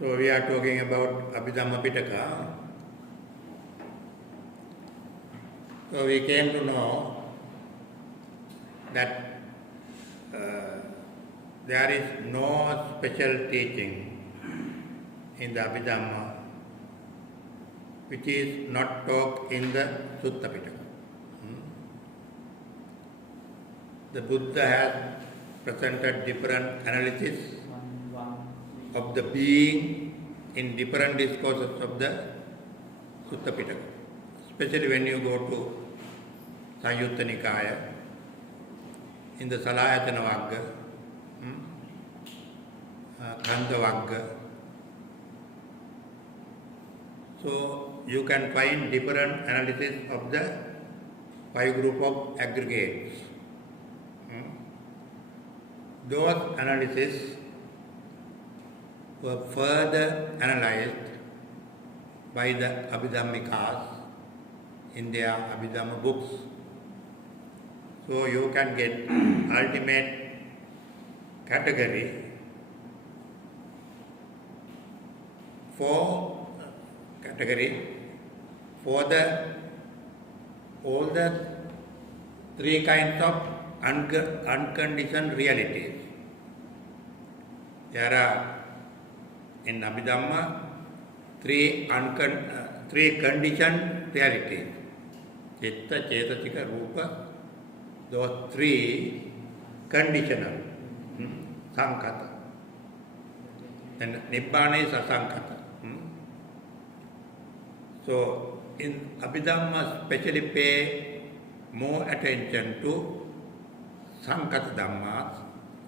So we are talking about Abhidhamma Pitaka. So we came to know that there is no special teaching in the Abhidhamma which is not taught in the Sutta Pitaka. The Buddha has presented different analysis of the being in different discourses of the Sutta Pitaka. Especially when you go to Sanyutta Nikaya, in the Salayatana Vagga, Kanda Vagga. So you can find different analysis of the 5 group of aggregates. Those analyses were further analyzed by the Abhidhammikas in their Abhidhamma books. So you can get ultimate category for all the 3 kinds of unconditioned realities. There are in Abhidhamma 3 conditioned realities. Chitta, Cetasika, Rupa, those 3 conditional, Sankata. And Nibbana is Asankata. So in Abhidhamma especially pay more attention to Sankata Dhammas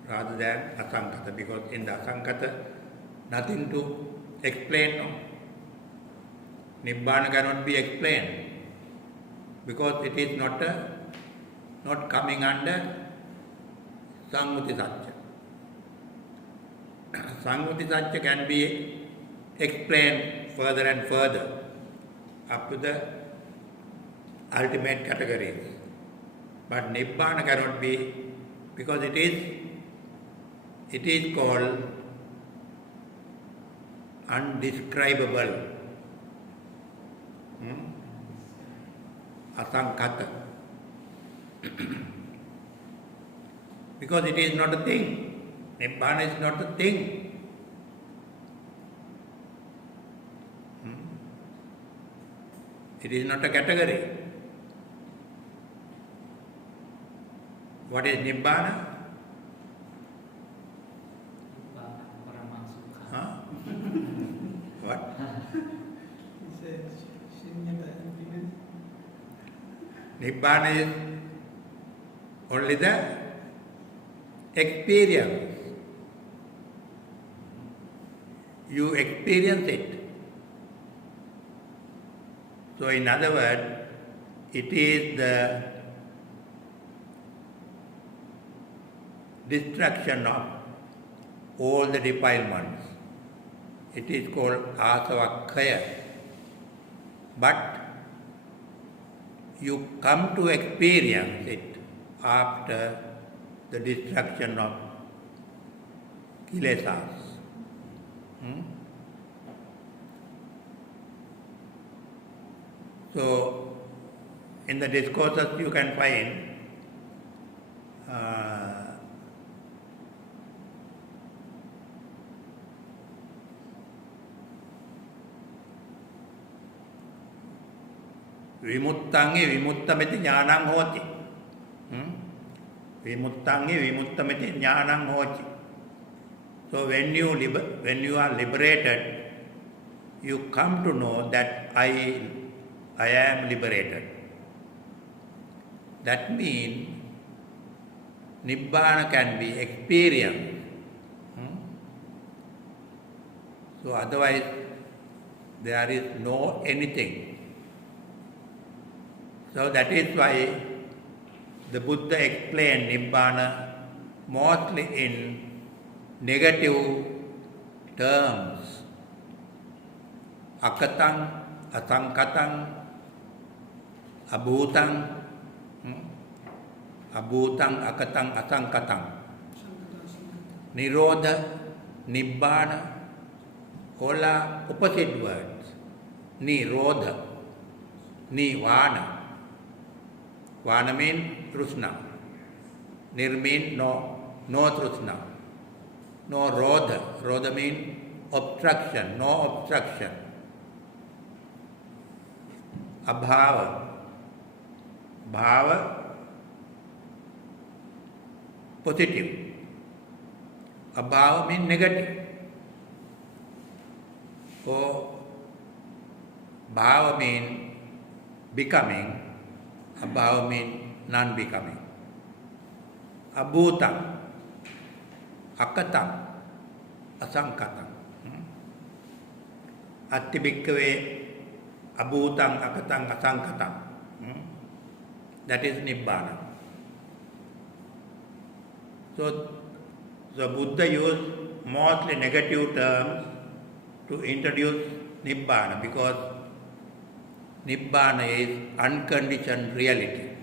rather than Asankata, because in the Asankata nothing to explain. No? Nibbana cannot be explained because it is not coming under Sammuti Satya. Sammuti Satya can be explained further and further up to the ultimate categories. But Nibbana cannot be, because it is called undescribable, Asankata. Because it is not a thing. Nibbana is not a thing. It is not a category. What is Nibbana? Huh? What? Nibbana is only the experience. You experience it. So in other words, it is the destruction of all the defilements. It is called asavakkaya. But you come to experience it after the destruction of kilesas. So, in the discourses you can find Vimuttangi vimuttameti jnanam hoti. Vimuttangi vimuttameti jnanam hoti. So when you are liberated, you come to know that I am liberated. That means Nibbana can be experienced. So otherwise there is no anything. So that is why the Buddha explained Nibbana mostly in negative terms. Akatang, asankatang, abhutang, abhutang, akatang, asankatang. Nirodha, Nibbana, all are opposite words. Nirodha, Nivana. Vana means Trishna. Nir means no Trishna. No Rodha. Rodha means obstruction, no obstruction. Abhava. Bhava, positive. Abhava means negative. So, bhava means becoming, abhava means non-becoming. Abhutam, akatam, asankatam. Atti bhikkave abhutam, akatam, asankatam. That is Nibbana. So Buddha used mostly negative terms to introduce Nibbana, because Nibbana is unconditioned reality.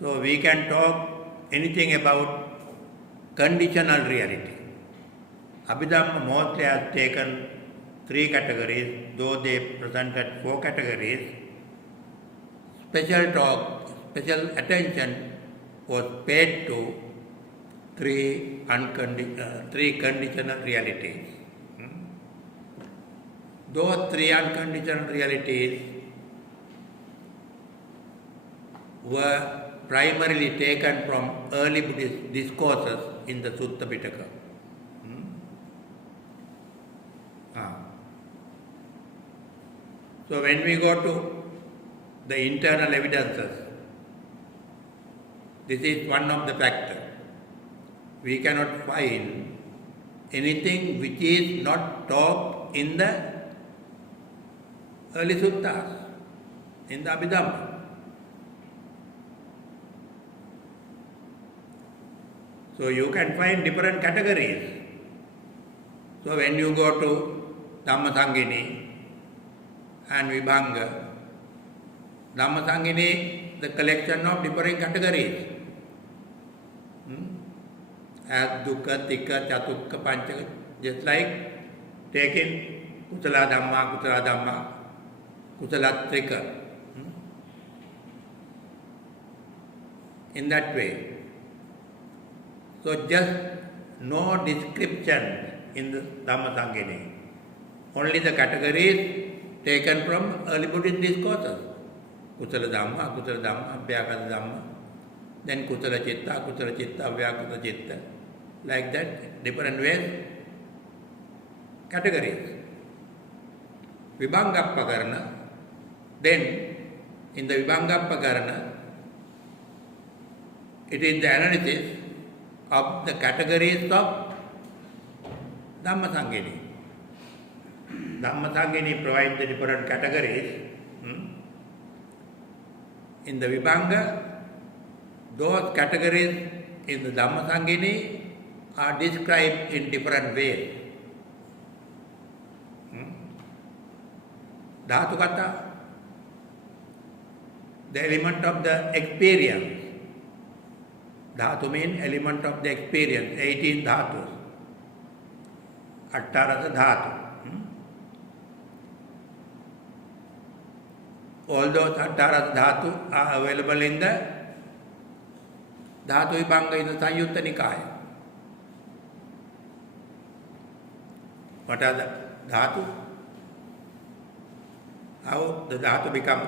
So we can talk anything about conditional reality. Abhidhamma mostly has taken 3 categories, though they presented 4 categories. Special talk, special attention was paid to 3 conditional realities. Those 3 unconditional realities were primarily taken from early Buddhist discourses in the Sutta Pitaka. So when we go to the internal evidences, this is one of the factors. We cannot find anything which is not taught in the early suttas, in the Abhidhamma. So you can find different categories. So when you go to Dhammasangini and Vibhanga, Dhammasangini, the collection of different categories. As Dukkha, Tikka, Chatukka, Panchaka, just like taking Kusala Dhamma, Kusala Trika. In that way. So just no description in the Dhammasangini. Only the categories taken from early Buddhist discourses. Kusala Dhamma, Abhayawamsa Dhamma, then Kusala Chitta, Abhayawamsa Chitta. Like that, different ways, categories. Vibhanga-pakarana, then in the Vibhanga-pakarana, it is the analysis of the categories of Dhammasangini. Dhammasangini provides the different categories. In the Vibhanga, those categories in the Dhammasangini are described in different ways. Dhatukata, the element of the experience. Dhatu means element of the experience, 18 dhatus. Attarasa dhatu. All those Attarasa dhatu are available in the Dhatu Vibhanga in the Sanyutta Nikaya. What are the dhatu? How the dhatu become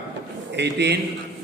18?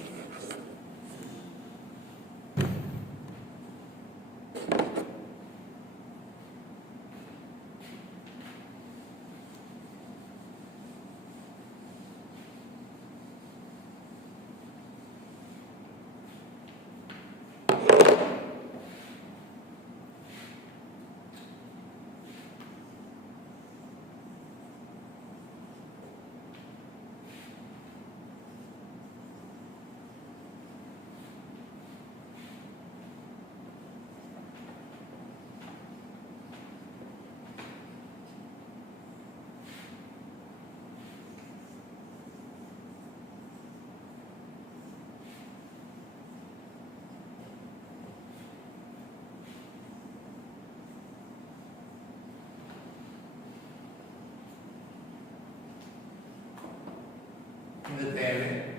in the same way,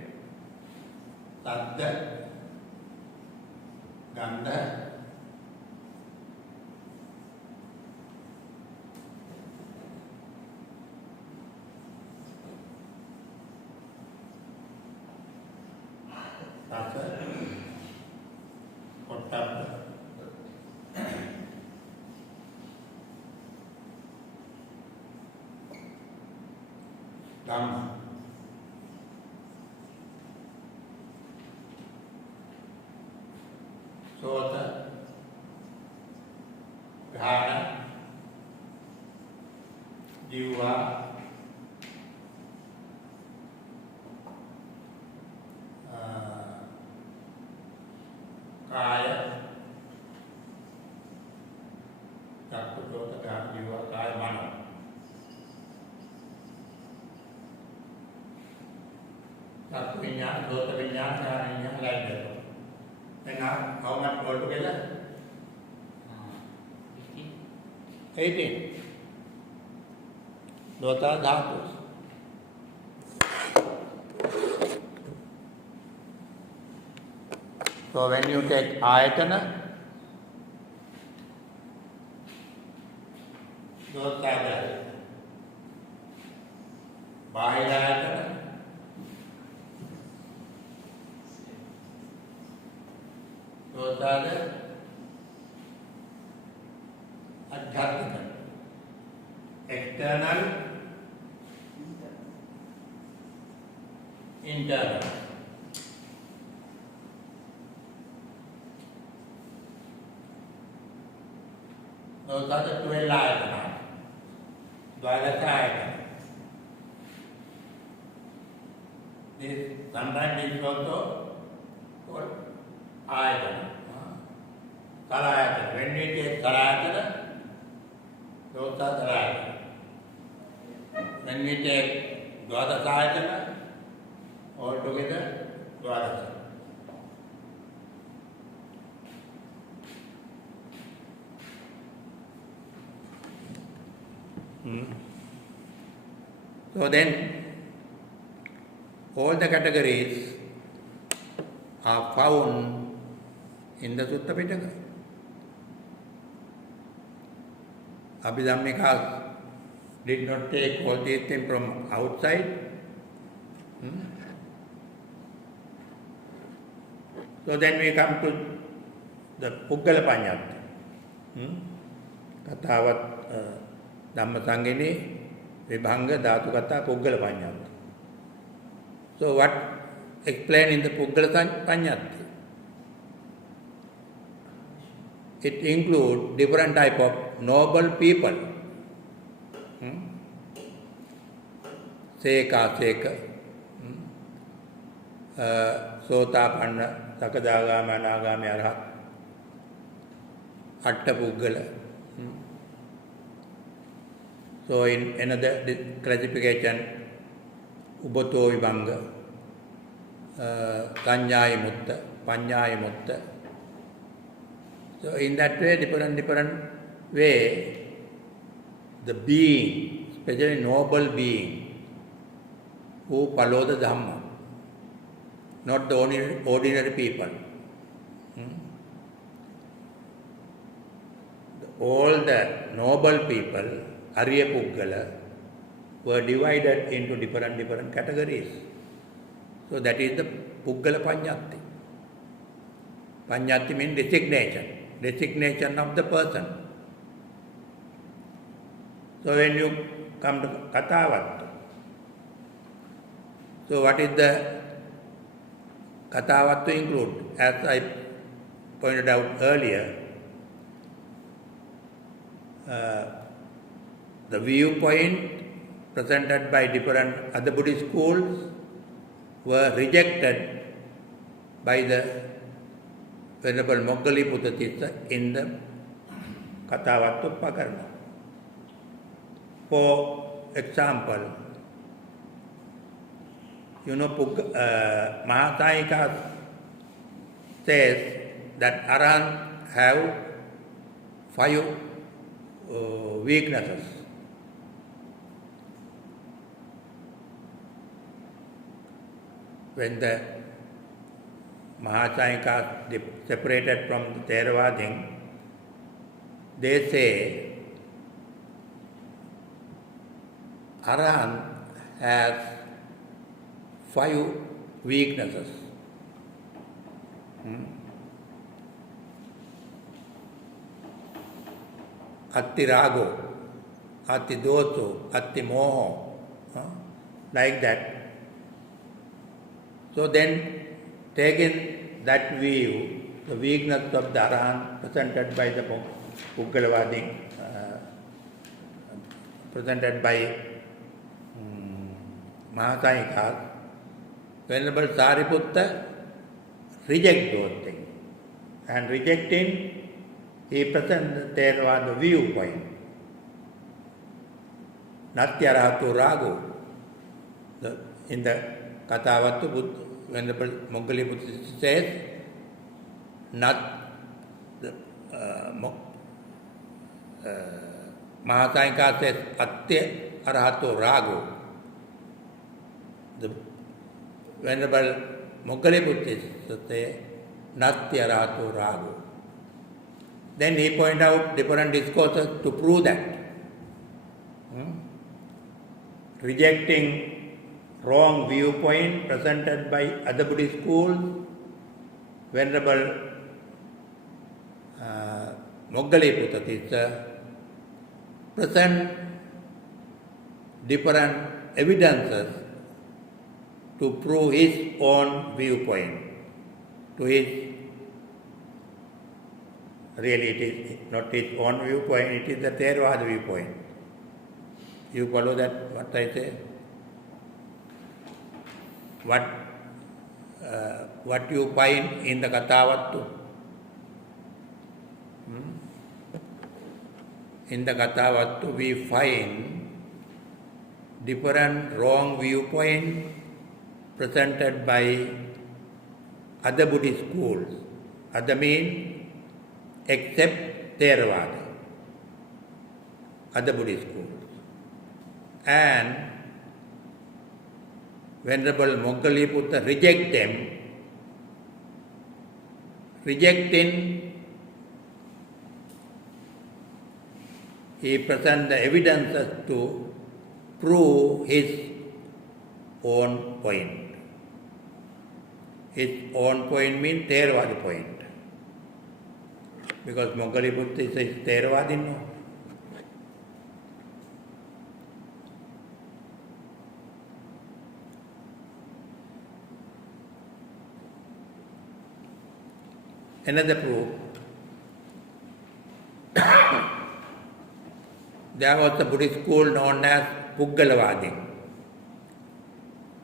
Saddha, Gandha, Rasa, Pottabha, Dhamma. Sota, Ghana, Jiva, Kaya, Chakku, Sota, Ghana, Jiva, Kaya, Mano. Chakku Vinyana, Sota Vinyana, Ghana Vinyana, like that. And now, how much altogether? 18. Those are dhatus. So when you take ayatana, those are the bahira ayatana, those are the adhyatmika, external, internal. Those are the 12 ayatana, Dwadasa ayatana. This sometimes is also called ayatana, kalayatana. When we take kalayatana, those are kalayatana. When we take Dwadasa ayatana, altogether Dwadasa. So then, all the categories are found in the Sutta Pitaka. Abhidhammikas did not take all these things from outside. So then we come to the Puggala Panyati. Katavat Dhammasangini, Vibhanga, Dhatu Kata, Puggala Panyati. So what explained in the Puggala Panyati? It includes different type of noble people. Seka, Seka, Sotapanna, Sakadagama, Nagami, Arhat, Atta Puggala. So in another classification, Ubato Vibhanga, Kanyaya Mutta, Panyaya Mutta. So in that way, different way, the being, especially noble being, who follow the Dhamma, not the ordinary people. All the noble people, Arya Puggala, were divided into different categories. So that is the Puggala Panyati. Panyati means designation of the person. So when you come to Katavattu, so what is the Katavattu include? As I pointed out earlier, the viewpoint presented by different other Buddhist schools were rejected by the Venerable Moggaliputta Tissa in the Katavattu Pakarna. For example, Mahasayika says that Arahant have 5 weaknesses. when the Mahachayanikas separated from the Theravadin, they say Arahant has 5 weaknesses. Atti rago, atti doso, atti moho, like that. So then, taking that view, the weakness of the Arahant presented by the Puggalavadi, presented by Mahachayanikas, Venerable Sariputta reject those things. And rejecting, he presents the Theravada viewpoint. Natyarahatu ragu. In the Kathavattu, Venerable Moggaliputta says, Mahachayanikas says, Atya Arahato ragu. The Venerable Moggaliputta says, Natya Arahato ragu. Then he pointed out different discourses to prove that. Rejecting wrong viewpoint presented by other Buddhist schools, Venerable Moggaliputta present different evidences to prove his own viewpoint, to his, really it is not his own viewpoint, it is the Theravada viewpoint. You follow that, what I say? What you find in the Kathavattu? In the Kathavattu we find different wrong viewpoint presented by other Buddhist schools. Other means except Theravada, other Buddhist schools. And Venerable Moggaliputta reject them. Rejecting, he presents the evidences to prove his own point. His own point means Theravada point. Because Moggaliputta is a Theravadi, no? Another proof, there was a Buddhist school known as Puggalavadi.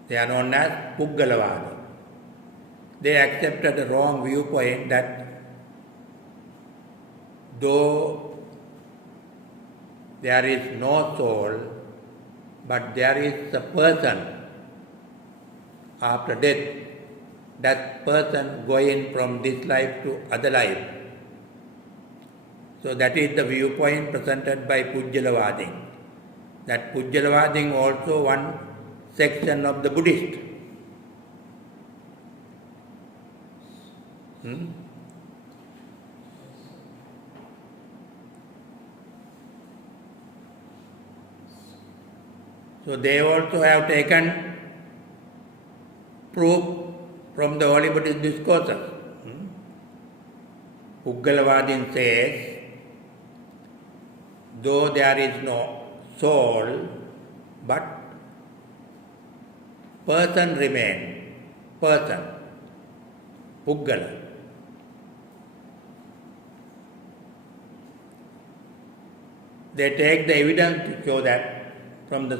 They are known as Puggalavadi. They accepted the wrong viewpoint that though there is no soul, but there is a person after death, that person going from this life to other life. So that is the viewpoint presented by Pujyalavadi. That Pujyalavadi also one section of the Buddhist. So they also have taken proof from the Holy Buddhist discourses. Puggalavadi says, though there is no soul, but person remains, person, Puggala. They take the evidence to show that from the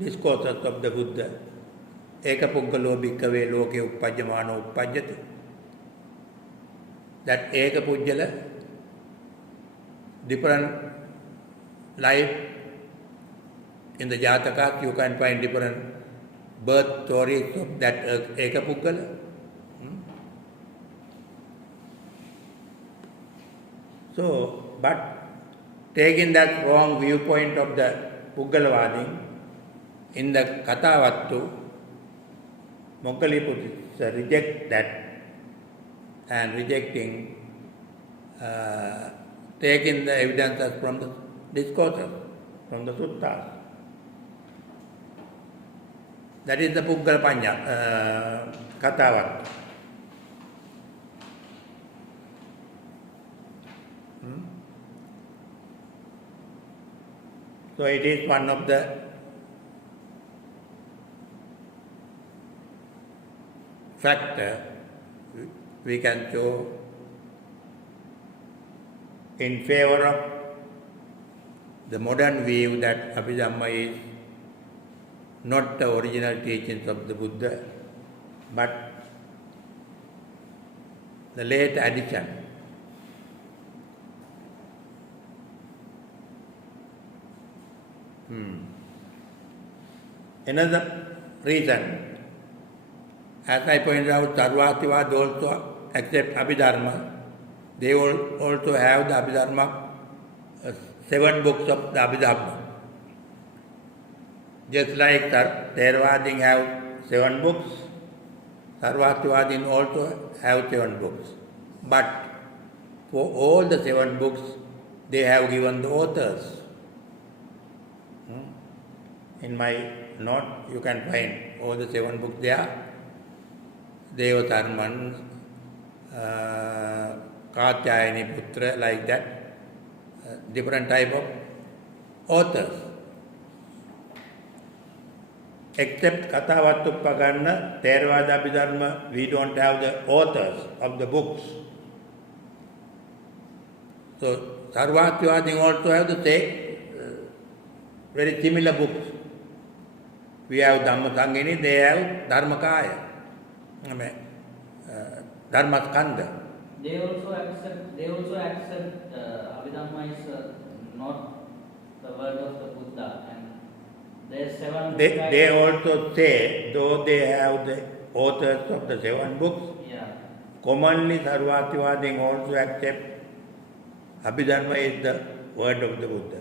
discourses of the Buddha, Eka Puggalo Bhikkave Loke Uppajjamano Uppajjati. That Eka Pujjala, different life in the Jatakas, you can find different birth stories of that Eka Puggala. So, but taking that wrong viewpoint of the Puggalavadi, in the Kathavattu, Moggaliputists reject that and rejecting, taking the evidences from the discourses, from the suttas. That is the Puggala Panya, Katavat. So it is one of the factors we can show in favor of the modern view that Abhidhamma is not the original teachings of the Buddha, but the late addition. Another reason, as I pointed out, Sarvativad also accept Abhidhamma. They also have the Abhidhamma, 7 books of the Abhidhamma. Just like Theravadin have 7 books, Sarvativadin also have 7 books. But for all the 7 books, they have given the authors. In my note, you can find all the 7 books there. Deva Sarman, Katyayani Putra, like that. Different type of authors. Except Kathavattupaganna, Theravada Abhidhamma, we don't have the authors of the books. So, Sarvativadin also have the same, very similar books. We have Dhamma Sangini, they have Dharmakaya, Dharmaskanda. They also accept Abhidhamma is not the word of the Buddha, and there are 7 They also say, though they have the authors of the 7 books, commonly Sarvativadin also accept Abhidhamma is the word of the Buddha,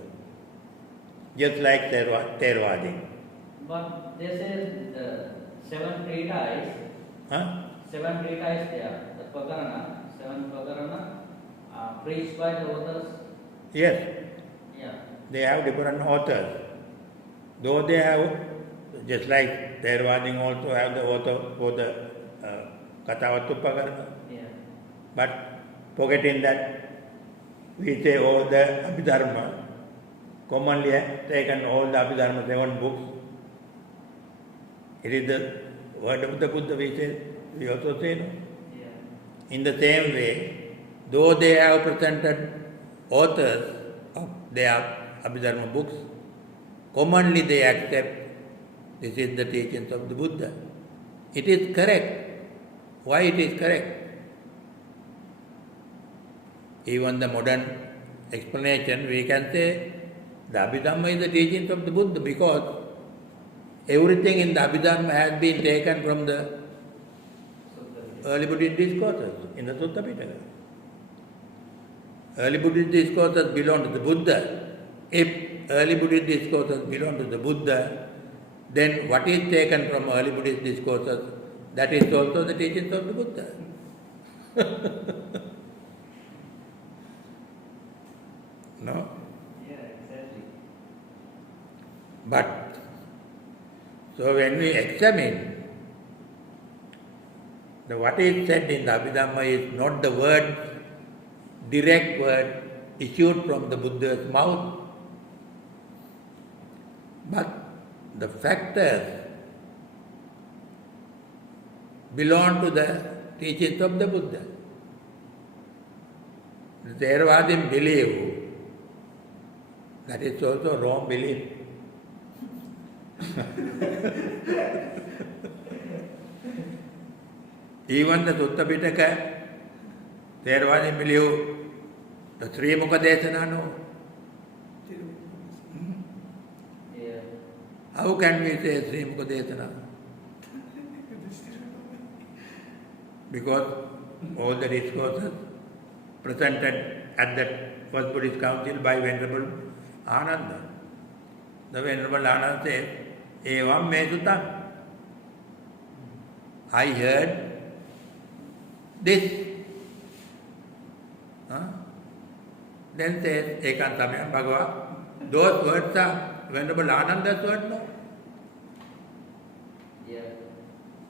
just like Theravadin. But they say the 7 treatises, 7 treatises there, the Pakarana, 7 Pakarana, preached by the authors. Yes. Yeah. They have different authors. Though they have, just like Theravadin also have the author for the Kathavattupakarana. Yeah. But forgetting that, we say all the Abhidhamma, commonly taken all the Abhidhamma 7 books. It is the word of the Buddha, we also say no. Yeah. In the same way, though they have presented authors of their Abhidhamma books, commonly they accept this is the teachings of the Buddha. It is correct. Why it is correct? Even the modern explanation, we can say the Abhidhamma is the teachings of the Buddha because everything in the Abhidhamma has been taken from the early Buddhist discourses in the Sutta Pitaka. Early Buddhist discourses belong to the Buddha. If early Buddhist discourses belong to the Buddha, then what is taken from early Buddhist discourses, that is also the teachings of the Buddha. No? Yeah, exactly. But, so when we examine what is said in the Abhidhamma is not the word, direct word issued from the Buddha's mouth, but the factors belong to the teachings of the Buddha. The Theravadin believe that is also wrong belief. Even the Sutta Pitaka, Theravadin believe the Sri Mukha Desana, no. Yeah. How can we say Sri Mukha Desana? Because all the discourses presented at that First Buddhist Council by Venerable Ananda. The Venerable Ananda says, Evam me sutam. I heard this. Then says Ekantamayam Bhagava. Those words are Venerable Ananda's words, no?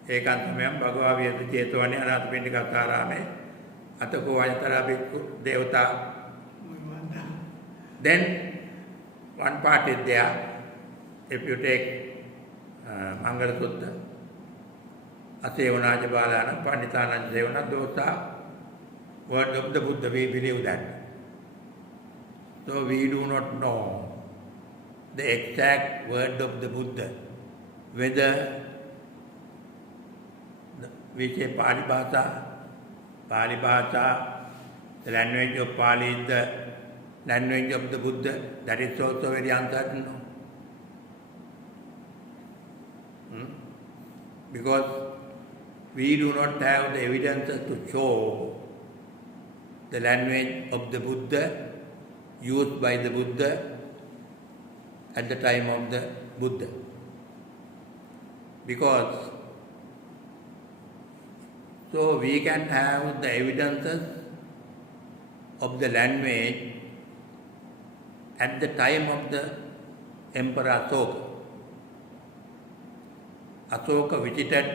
Ekantamayam Bhagava Vyata Chetovani Anathapindika Sarame Atako Ayatara Bhikkhu Devata. Then one part is there. If you take Mangala Sutta, Asevana Jabalana, Panditana Sevana, those are words of the Buddha. We believe that. So we do not know the exact word of the Buddha, whether we say Pali Bhasha, the language of Pali is the language of the Buddha. That is also very uncertain. Because we do not have the evidences to show the language of the Buddha used by the Buddha at the time of the Buddha. Because so we can have the evidences of the language at the time of the Emperor Asoka. Asoka visited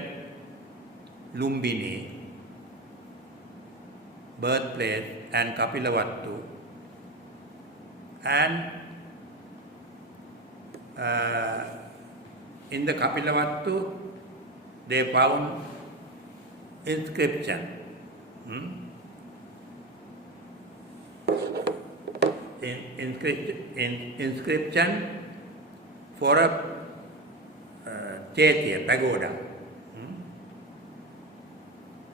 Lumbini, birthplace, and Kapilavattu, and in the Kapilavattu they found inscription. Inscription for a chaitya, pagoda.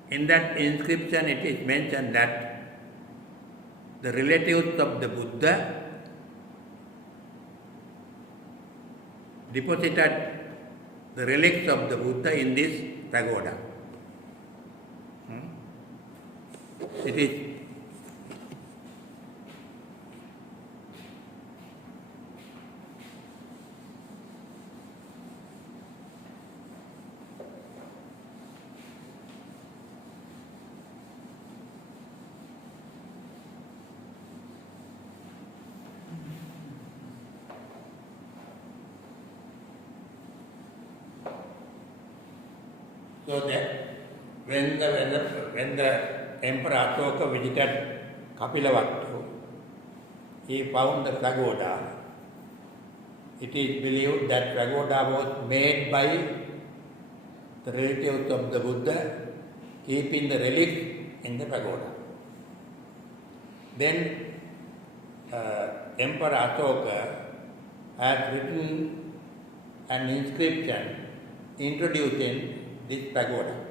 In that inscription it is mentioned that the relatives of the Buddha deposited the relics of the Buddha in this pagoda. It is so that when the Emperor Asoka visited Kapilavattu, he found the pagoda. It is believed that pagoda was made by the relatives of the Buddha, keeping the relics in the pagoda. Then Emperor Asoka has written an inscription introducing this pagoda.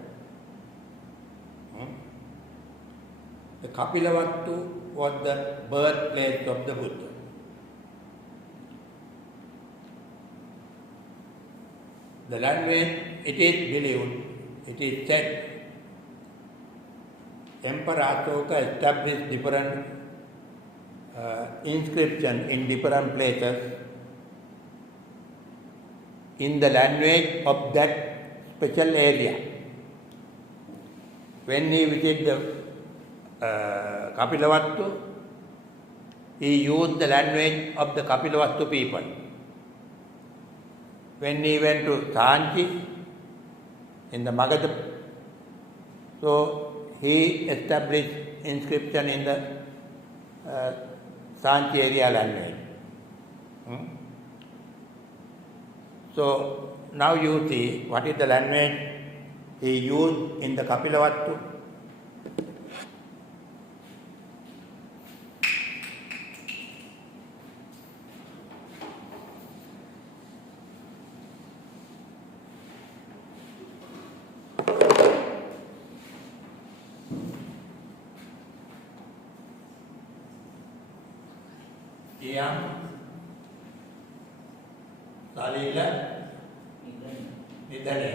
The Kapilavattu was the birthplace of the Buddha. The language, it is believed, it is said, Emperor Asoka established different inscriptions in different places in the language of that special area. When he visited the Kapilavattu, he used the language of the Kapilavattu people. When he went to Sanchi in the Magadha, so he established inscription in the Sanchi area language. So now you see what is the language he used in the Kapilavattu. Salila Nidane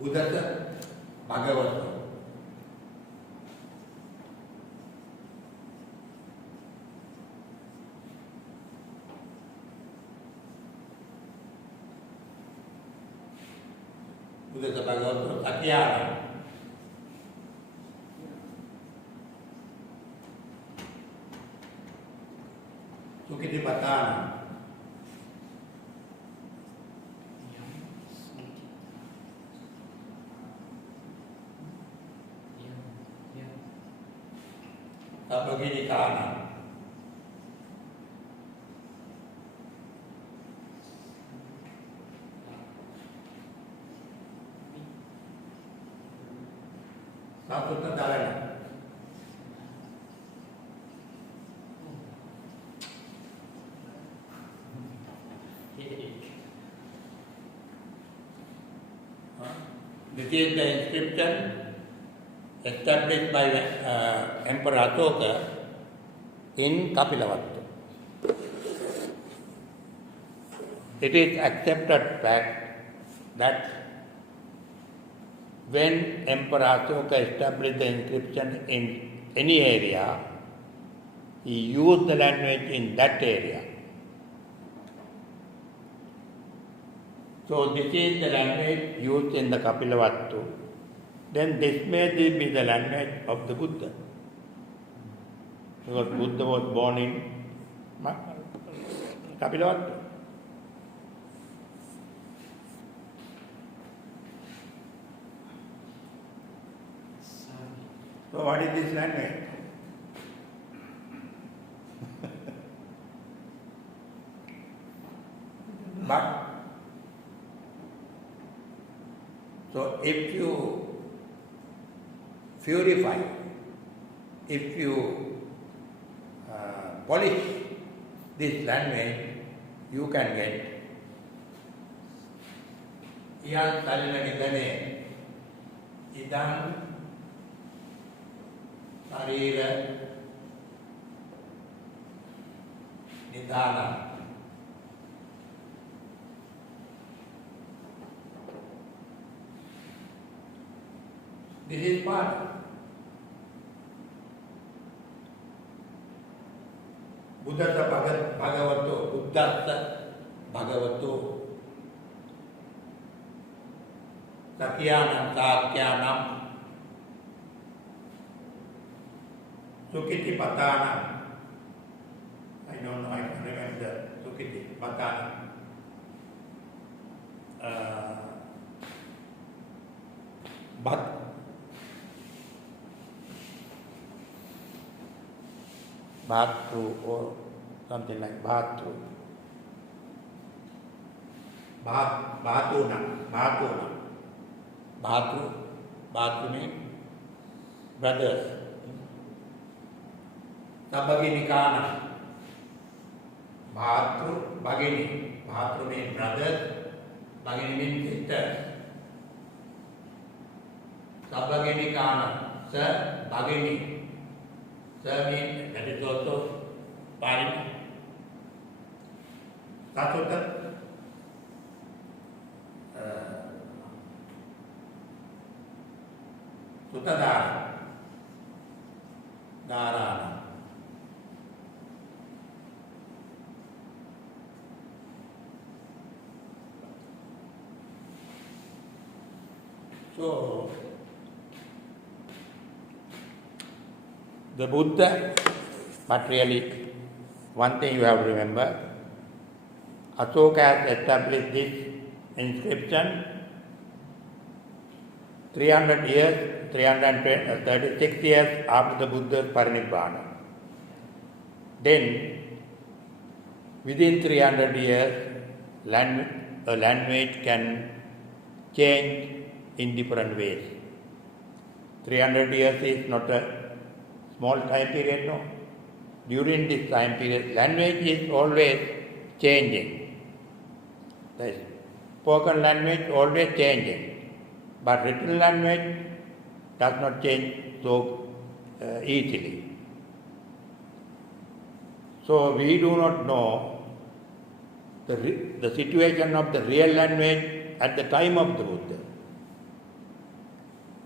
Buddhata Bhagavata. Buddha Bhagavato Sakyana. Sukiti Patana. Begini kanan. Satu tentara. This is the inscription established by Emperor Ashoka in Kapila. It is accepted fact that when Emperor Ashoka established the inscription in any area, he used the language in that area. So this is the language used in the Kapilavastu. Then this may be the language of the Buddha. Because Buddha was born in Kapilavastu. So what is this language? But so if you purify, if you polish this language, you can get Iyan Salinagidane Idan Sarira Nidana. This is part. Buddhasa Bhagavato, Buddhasa Bhagavato, Sakyanam Sakyanam, Sukiti Patana. I don't know, I can remember Sukiti Patana. Bhatru or something like Bhatru. Bhatuna. Bhatru means brothers. Sabagini Kana. Bhatru, Bagini. Bhatru means brothers. Bagini means sisters. Sabagini Kana. Sir, Bagini. Sir means that is also parent. Satuta. Sutadara. Dharana. So, the Buddha, but really, one thing you have to remember, Ashoka has established this inscription 300 years, 336 years after the Buddha's Parinibbana. Then, within 300 years, a language can change in different ways. 300 years is not a small time period, no. During this time period, language is always changing. The spoken language always changing. But written language does not change so easily. So we do not know the situation of the real language at the time of the Buddha.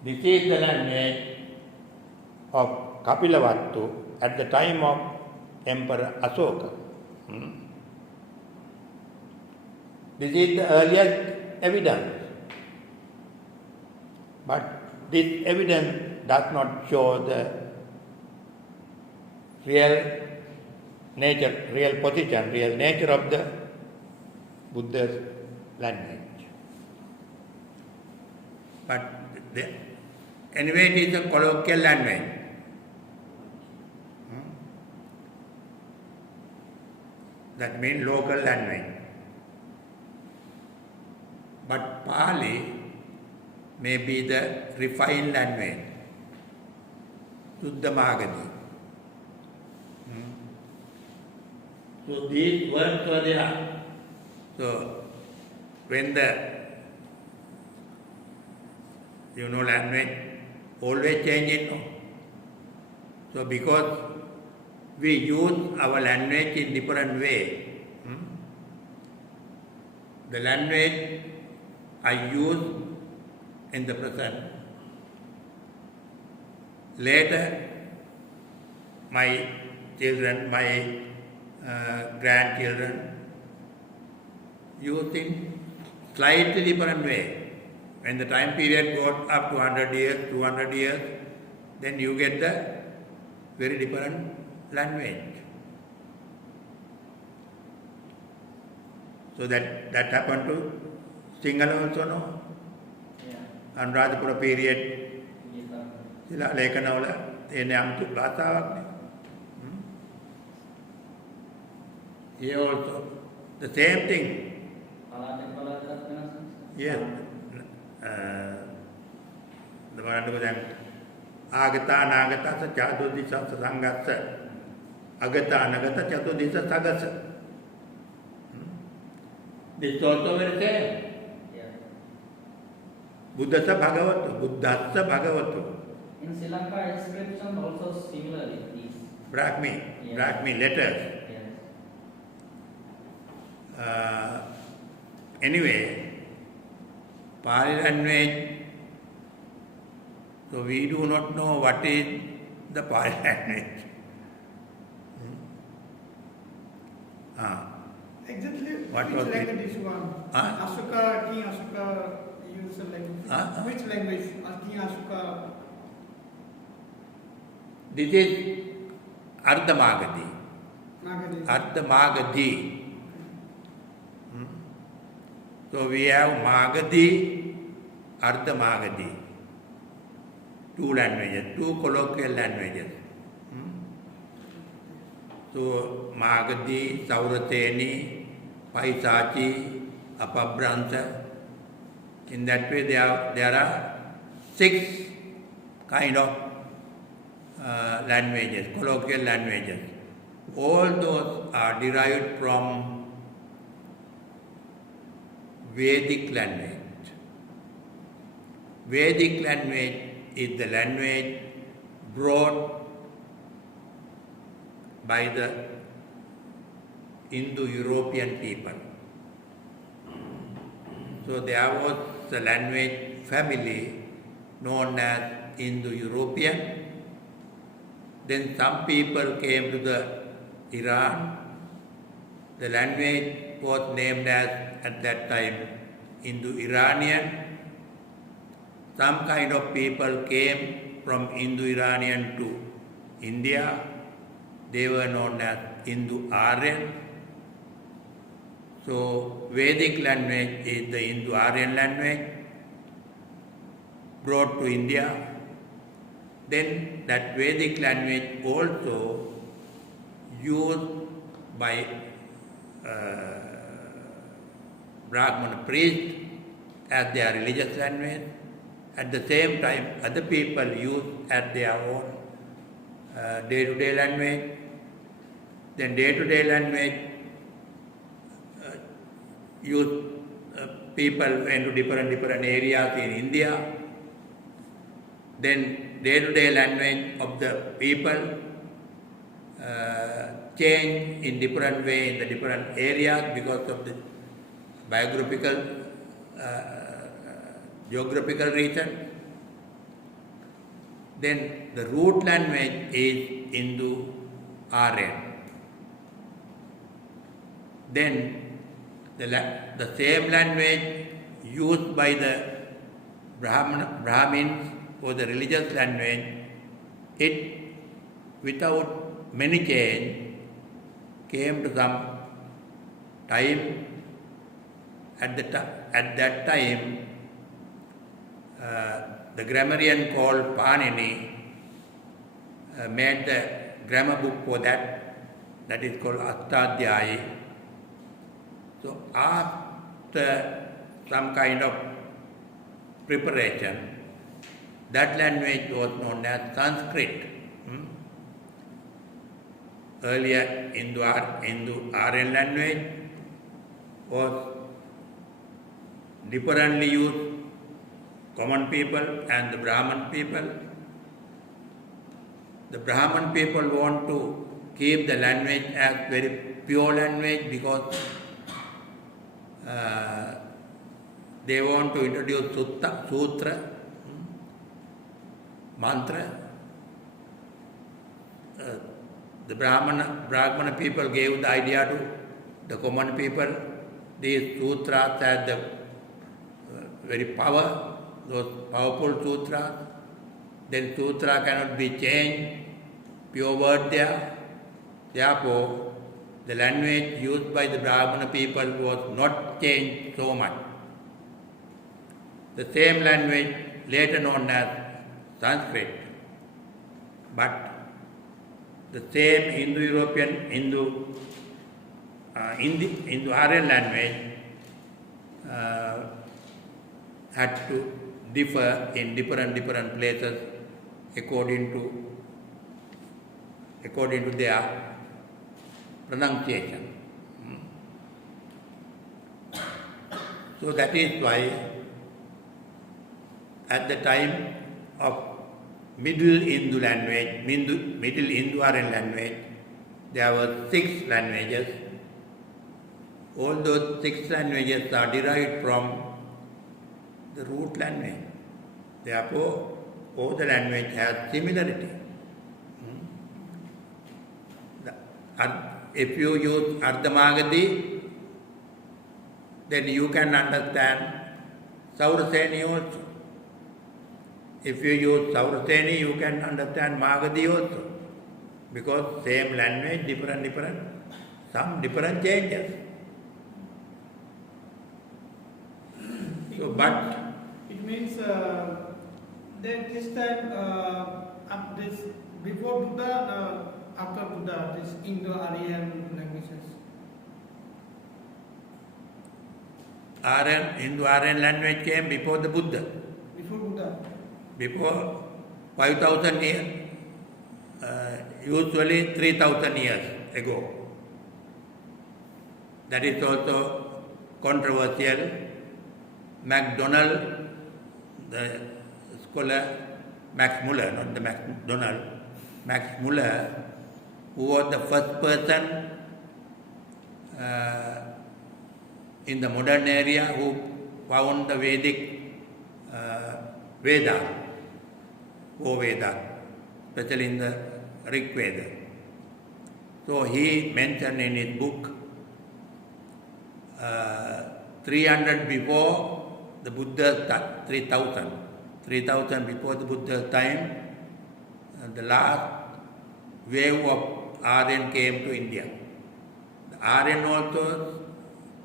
This is the language of Kapilavastu at the time of Emperor Ashoka. This is the earliest evidence. But this evidence does not show the real nature, real position, real nature of the Buddha's language. But anyway, it is a colloquial language. That means local language. But Pali may be the refined language, Suddha Magadi. So these words were there. So when the language always changes, no? So because we use our language in different way, the language I use in the present, later my children, my grandchildren use in slightly different way. When the time period goes up to 100 years, 200 years, then you get the very different language. So that happened to Sinhala also, no? Yeah. Anuradhapura period, sila lekana wala ene amutu bhasawak ne. Here also the same thing. Yes. The Varandaka then Agata Nagata Chadu Disa Sangasa Agata Nagata Chadu Disa Sagasa. This is also very same. Buddhasa Bhagavatu, Buddhasa Bhagavatu. In Sri Lanka, inscription also similarly is Brahmi, yes. Brahmi letters. Yes. Anyway, Pali language, so we do not know what is the Pali language. Exactly, what which was language it? is one? Asuka, King Asuka use a language. Which language? King Asuka. This is Ardhamagadi. Magadi. Ardhamagadi. So we have Magadi, Ardhamagadi. Two languages, two colloquial languages. So Magadi, Saurateni, Paisachi, Apabhransa. In that way there are 6 kind of languages, colloquial languages. All those are derived from Vedic language. Vedic language is the language brought by the Indo-European people. So there was a language family known as Indo-European. Then some people came to the Iran. The language was named as, at that time, Indo-Iranian. Some kind of people came from Indo-Iranian to India. They were known as Indo-Aryan. So Vedic language is the Indo-Aryan language brought to India. Then that Vedic language also used by Brahmana priests as their religious language. At the same time, other people use as their own day-to-day language. Then day-to-day language people went to different areas in India. Then day-to-day language of the people change in different way in the different areas because of the biographical, geographical reason. Then the root language is Indo-Aryan. Then the same language used by the Brahmins was the religious language. It, without many change, came to some time. At that time, the grammarian called Panini made the grammar book for that is called Astadhyayi. So after some kind of preparation, that language was known as Sanskrit. Earlier Indo-Aryan language was differently used, common people and the Brahman people. The Brahman people want to keep the language as very pure language because they want to introduce sutra, mantra. The Brahmana people gave the idea to the common people. These sutras had the very power, those powerful sutras. Then sutra cannot be changed, pure word there. Therefore, the language used by the Brahmana people was not changed so much. The same language later known as Sanskrit, but the same Indo-Aryan language had to differ in different places according to their pronunciation. So that is why at the time of Middle Indo-Aryan language, there were 6 languages. All those 6 languages are derived from the root language. Therefore, all the language has similarity. If you use Abhidhamma, then you can understand Sauraseni also. If you use Sauraseni, you can understand Magadhi also. Because same language, some different changes. So, but it means that this time, before Buddha, after Buddha, this Indo-Aryan languages. Indo-Aryan language came before the Buddha. Before Buddha. Before 5,000 years, usually 3,000 years ago. That is also controversial. MacDonald, the scholar, Max Muller, not the MacDonald, Max Muller, who was the first person in the modern area who found the Vedic Veda, especially in the Rig Veda. So he mentioned in his book 300 before the Buddha's time, 3,000 before the Buddha's time, the last wave of Aryan came to India. The Aryan also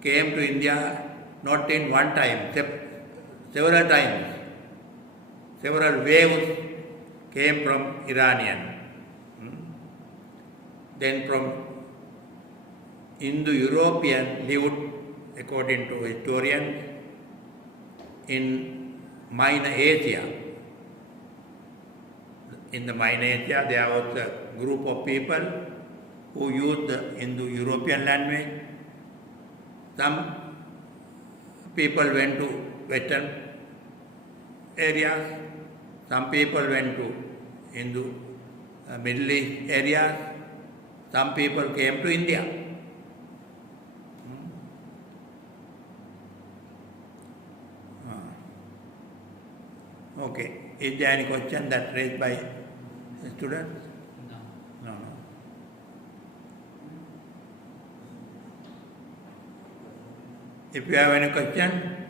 came to India not in one time, several times. Several waves came from Iranian. Then from Indo-European lived, according to historians, in Minor Asia. In the Minor Asia, there was a group of people who used the Indo-European language. Some people went to Western areas. Some people went to Middle East areas. Some people came to India. Okay. Is there any question that raised by students? No. If you have any question,